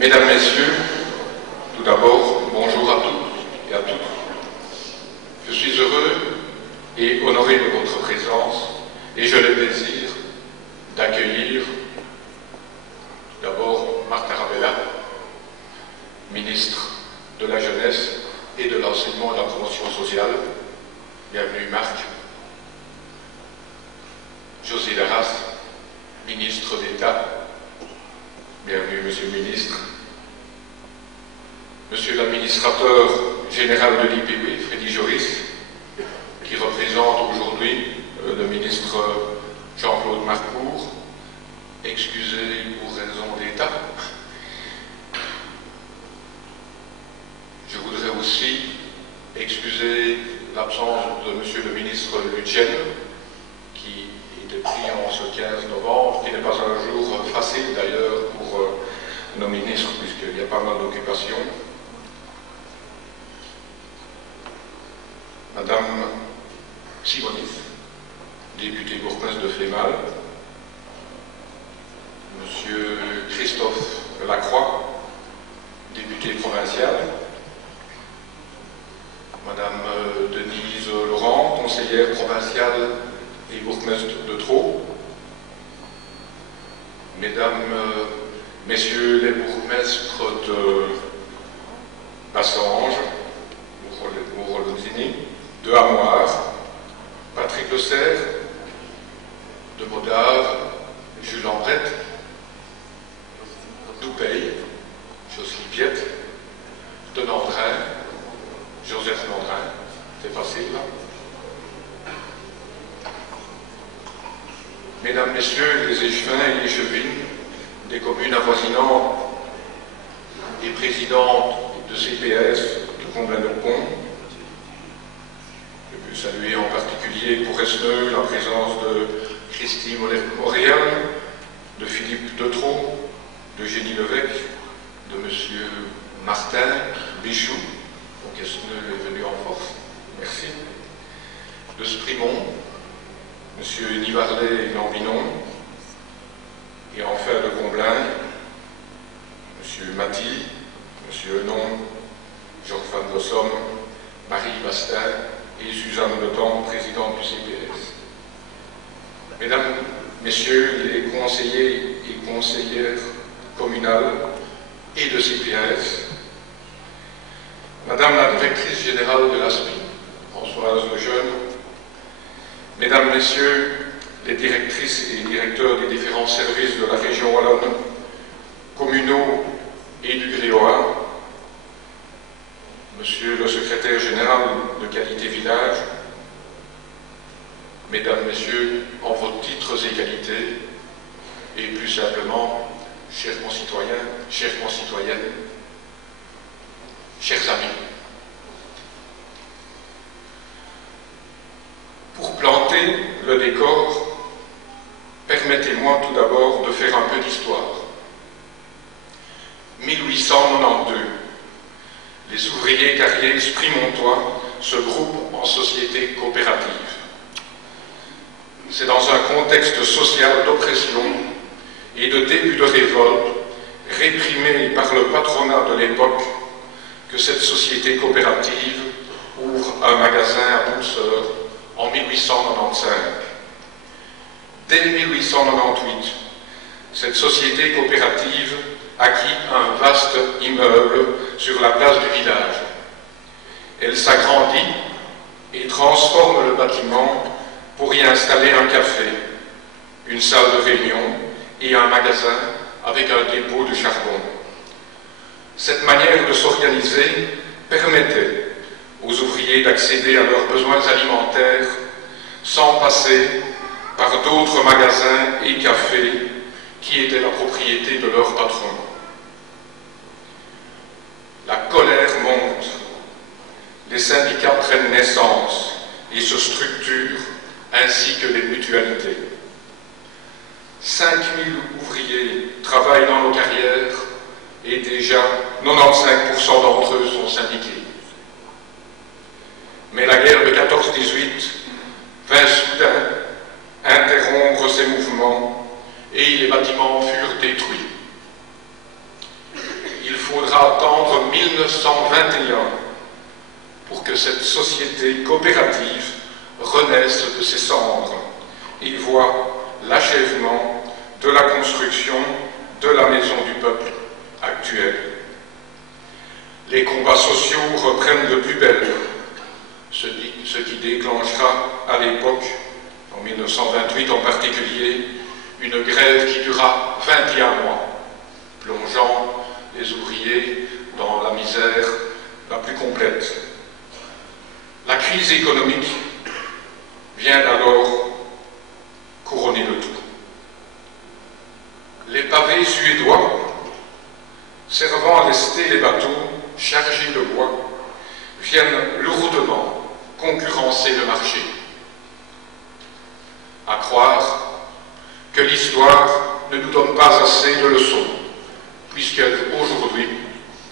Mesdames, Messieurs, tout d'abord, bonjour à tous et à toutes. Je suis heureux et honoré de votre présence et j'ai le plaisir d'accueillir d'abord Marc Tarabella, ministre de la Jeunesse et de l'Enseignement et de la Promotion sociale. Bienvenue Marc. José Darras, ministre d'État. Bienvenue Monsieur le ministre. Monsieur l'administrateur général de l'IPB, Freddy Joris, qui représente aujourd'hui le ministre Jean-Claude Marcourt, excusé pour raison d'État. Je voudrais aussi excuser l'absence de Monsieur le ministre Lutjen, qui était pris en ce 15 novembre, qui n'est pas un jour facile d'ailleurs pour nos ministres, puisqu'il y a pas mal d'occupations. Madame Simonis, députée bourgmestre de Flémal, Monsieur Christophe Lacroix, député provincial, Madame Denise Laurent, conseillère provinciale et bourgmestre de Traux, Mesdames, Messieurs les bourgmestres de Bassange, Mourolozini, de Hamoir, Patrick Le Serre, de Baudard, Jules Ambrette, d'Oupeil, Jocelyne Piette, de Nandrin, Joseph Nandrin, c'est facile là. Mesdames, Messieurs les échevins et échevines des communes avoisinantes et présidentes de CPS de Comblain-le-Pont, je veux saluer en particulier pour Esneux la présence de Christine Moréal, de Philippe Detraux, de Génie Levesque, de Monsieur Martin Bichou, donc Esneux est venu en force, merci, de Sprimont, Monsieur Nivarlet et Lambinon, et enfin de Comblain, Monsieur Maty, Monsieur Henon, Georges Van Gossom, Marie Bastin et Suzanne Le Temps, présidente du CPS. Mesdames, Messieurs les conseillers et conseillères communales et de CPS, Madame la directrice générale de l'ASPI, Françoise Lejeune, Mesdames, Messieurs les directrices et directeurs des différents services de la région wallonne, communaux et du Gréois, Monsieur le secrétaire général de Qualité Village, Mesdames, Messieurs, en vos titres et qualités, et plus simplement, chers concitoyens, chères concitoyennes, chers amis. Pour planter le décor, permettez-moi tout d'abord de faire un peu d'histoire. 1892, les ouvriers carriers sprimontois se groupent en société coopérative. C'est dans un contexte social d'oppression et de début de révolte, réprimé par le patronat de l'époque, que cette société coopérative ouvre un magasin à Bourseur en 1895. Dès 1898, cette société coopérative acquit un vaste immeuble sur la place du village. Elle s'agrandit et transforme le bâtiment pour y installer un café, une salle de réunion et un magasin avec un dépôt de charbon. Cette manière de s'organiser permettait aux ouvriers d'accéder à leurs besoins alimentaires sans passer par d'autres magasins et cafés qui étaient la propriété de leurs patrons. La colère monte, les syndicats prennent naissance et se structurent, ainsi que les mutualités. 5000 ouvriers travaillent dans nos carrières et déjà 95% d'entre eux sont syndiqués. Mais la guerre de 14-18 vint soudain interrompre ces mouvements et les bâtiments furent détruits. faudra attendre 1921 pour que cette société coopérative renaisse de ses cendres et voit l'achèvement de la construction de la maison du peuple actuelle. Les combats sociaux reprennent de plus belle, ce qui déclenchera à l'époque, en 1928 en particulier, une grève qui dura 21 mois, plongeant les ouvriers dans la misère la plus complète. La crise économique vient alors couronner le tout. Les pavés suédois, servant à lester les bateaux chargés de bois, viennent lourdement concurrencer le marché. À croire que l'histoire ne nous donne pas assez de leçons, puisqu'aujourd'hui,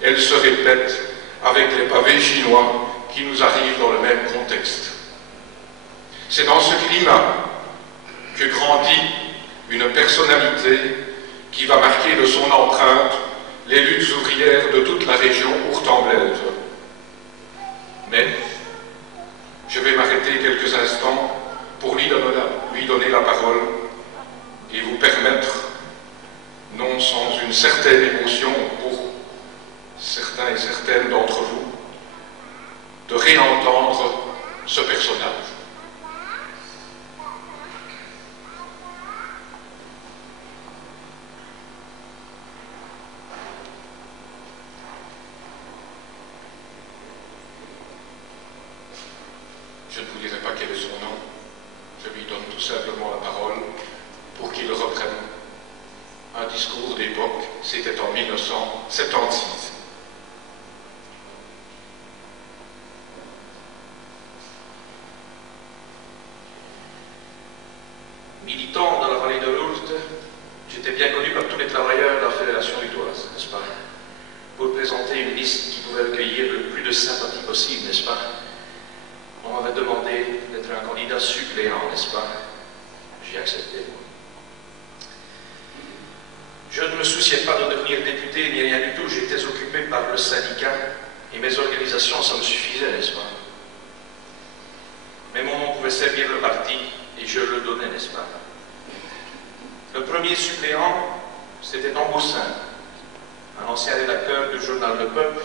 elle se répète avec les pavés chinois qui nous arrivent dans le même contexte. C'est dans ce climat que grandit une personnalité qui va marquer de son empreinte les luttes ouvrières de toute la région ourtamblaise. Mais je vais m'arrêter quelques instants pour lui donner la parole et vous permettre, non sans une certaine émotion pour certains et certaines d'entre vous, de réentendre ce personnage. Je ne vous dirai pas quel est son nom, je lui donne tout simplement la parole pour qu'il reprenne un discours d'époque, c'était en 1976. Militant dans la vallée de l'Ourthe, j'étais bien connu par tous les travailleurs de la Fédération lutoise, n'est-ce pas? Pour présenter une liste qui pouvait recueillir le plus de sympathie possible, n'est-ce pas? On m'avait demandé d'être un candidat suppléant, n'est-ce pas? J'ai accepté. Je ne me souciais pas de devenir député ni rien du tout. J'étais occupé par le syndicat et mes organisations, ça me suffisait, n'est-ce pas? Mais mon nom pouvait servir le parti et je le donnais, n'est-ce pas? Le premier suppléant, c'était Amboussin, un ancien rédacteur du journal Le Peuple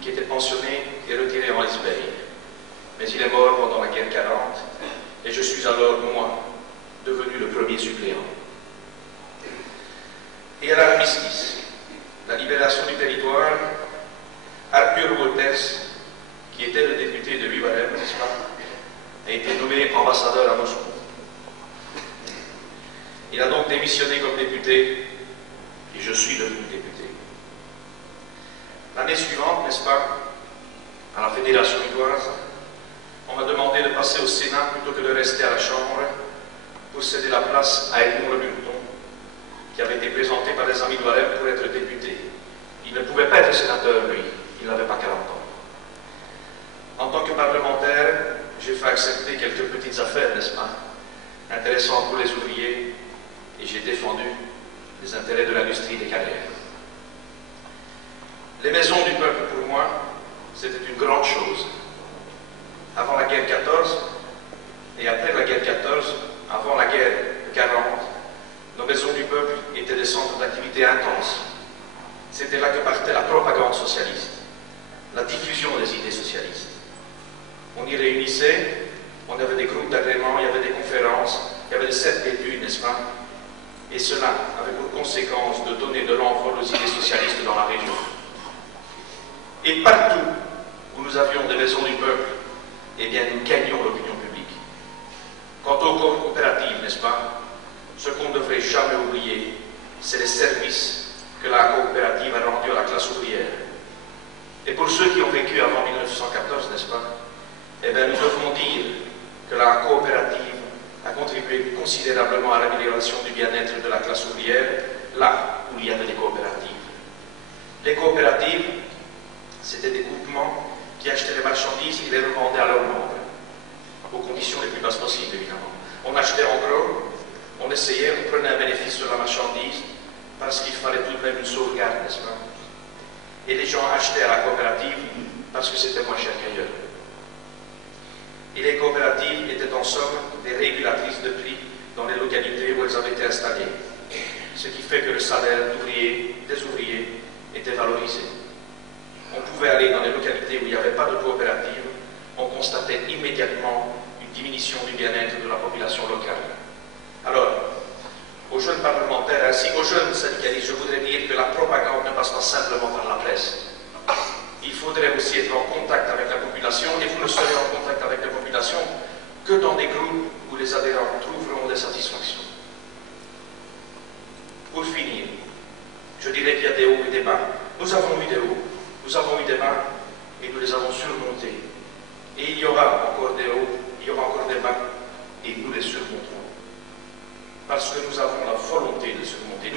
qui était pensionné et retiré en Lisbonne. Mais il est mort pendant la guerre 40 et je suis alors, moi, devenu le premier suppléant. Et à l'armistice, la libération du territoire, Arthur Wolters, qui était le député de Vivarem, n'est-ce pas, a été nommé ambassadeur à Moscou. Il a donc démissionné comme député et je suis devenu député. L'année suivante, n'est-ce pas, à la Fédération lutoise, on m'a demandé de passer au Sénat plutôt que de rester à la Chambre pour céder la place à Edmond Leburton, qui avait été présenté par les amis de Valère pour être député. Il ne pouvait pas être sénateur, lui, il n'avait pas 40 ans. En tant que parlementaire, j'ai fait accepter quelques petites affaires, n'est-ce pas, intéressantes pour les ouvriers, et j'ai défendu les intérêts de l'industrie des carrières. Les maisons du peuple, pour moi, c'était une grande chose. Avant la guerre 14 et après la guerre 14, avant la guerre 40, nos maisons du peuple étaient des centres d'activité intenses. C'était là que partait la propagande socialiste, la diffusion des idées socialistes. On y réunissait, on avait des groupes d'agrément, il y avait des conférences, il y avait des cercles d'études, n'est-ce pas? Et cela avait pour conséquence de donner de l'envol aux idées socialistes dans la région. Et partout où nous avions des maisons du peuple, eh bien nous gagnions l'opinion publique. Quant aux coopératives, n'est-ce pas, ce qu'on ne devrait jamais oublier, c'est les services que la coopérative a rendus à la classe ouvrière. Et pour ceux qui ont vécu avant 1914, n'est-ce pas, eh bien nous devons dire que la coopérative a contribué considérablement à l'amélioration du bien-être de la classe ouvrière, là où il y avait des coopératives. Les coopératives, c'était des groupements qui achetaient les marchandises et les revendaient à leur nombre, aux conditions les plus basses possibles, évidemment. On achetait en gros, on essayait, on prenait un bénéfice sur la marchandise, parce qu'il fallait tout de même une sauvegarde, n'est-ce pas? et les gens achetaient à la coopérative parce que c'était moins cher qu'ailleurs. Et les coopératives étaient en somme des régulatrices de prix dans les localités où elles avaient été installées, ce qui fait que le salaire des ouvriers était valorisé. On pouvait aller dans les localités où il n'y avait pas de coopérative, on constatait immédiatement une diminution du bien-être de la population locale. Alors, aux jeunes parlementaires ainsi qu'aux jeunes syndicalistes, je voudrais dire que la propagande ne passe pas simplement par la presse. Il faudrait aussi être en contact avec la population, et vous ne serez en contact avec la population que dans des groupes où les adhérents trouveront des satisfactions. Pour finir, je dirais qu'il y a des hauts et des bas. Nous avons eu des hauts, nous avons eu des bas, et nous les avons surmontés. Et il y aura encore des hauts, il y aura encore des bas, et nous les surmonterons. Parce que nous avons la volonté de surmonter.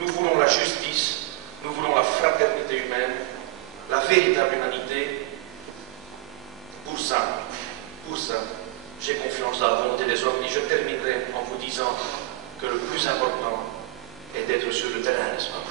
Nous voulons la justice, nous voulons la fraternité humaine, la véritable humanité. Pour ça, j'ai confiance dans la volonté des hommes, et je terminerai en vous disant que le plus important est d'être sur le terrain, n'est-ce pas?